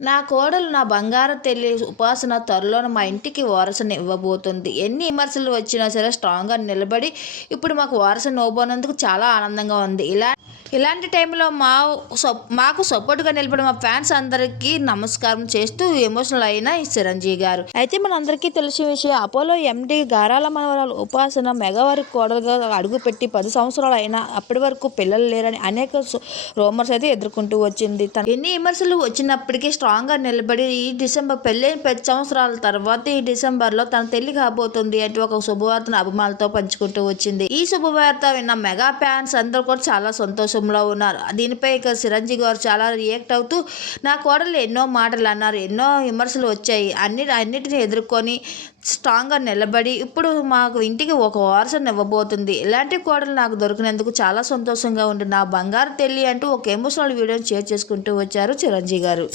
నా కోడలు నా బంగారు తెల్లి ఉపాసన త్వరలో మా ఇంటికి వారసుని ఇవ్వబోతుంది. ఎన్ని విమర్శలు వచ్చినా సరే స్ట్రాంగ్గా నిలబడి ఇప్పుడు మాకు వారసుని ఇవ్వబోనందుకు చాలా ఆనందంగా ఉంది. ఇలా ఇలాంటి టైంలో మా సప్- మాకు సపోర్ట్గా నిలబడిన మా ఫ్యాన్స్ అందరికీ నమస్కారం చేస్తూ ఎమోషనల్ అయిన చిరంజీవి గారు. అయితే మనందరికీ తెలిసిన విషయం అపోలో ఎండి గారాల మనవరాలు ఉపాసన మెగావారి కోడలుగా అడుగుపెట్టి పది సంవత్సరాలు అయినా అప్పటి వరకు పిల్లలు లేరని అనేక రూమర్స్ అయితే ఎదుర్కొంటూ వచ్చింది. తన ఎన్ని విమర్శలు వచ్చినప్పటికీ స్ట్రాంగ్గా నిలబడి ఈ డిసెంబర్ పెళ్ళైన పది సంవత్సరాల తర్వాత ఈ డిసెంబర్లో తన తెల్లి కాబోతుంది అంటే ఒక శుభవార్తను అభిమానులతో పంచుకుంటూ వచ్చింది. ఈ శుభవార్త విన్న మెగా ఫ్యాన్స్ అందరూ కూడా చాలా సంతోషంలో ఉన్నారు. దీనిపై ఇక చిరంజీవి గారు చాలా రియాక్ట్ అవుతూ నా కోడలు ఎన్నో మాటలు అన్నారు ఎన్నో విమర్శలు వచ్చాయి. అన్ని అన్నిటిని ఎదుర్కొని స్ట్రాంగ్గా నిలబడి ఇప్పుడు మాకు ఇంటికి ఒక వారసన్ ఇవ్వబోతుంది. ఇలాంటి కోడలు నాకు దొరికినందుకు చాలా సంతోషంగా ఉంది నా బంగారు తెల్లి అంటూ ఒక ఎమోషనల్ వీడియోని షేర్ చేసుకుంటూ వచ్చారు చిరంజీవి గారు.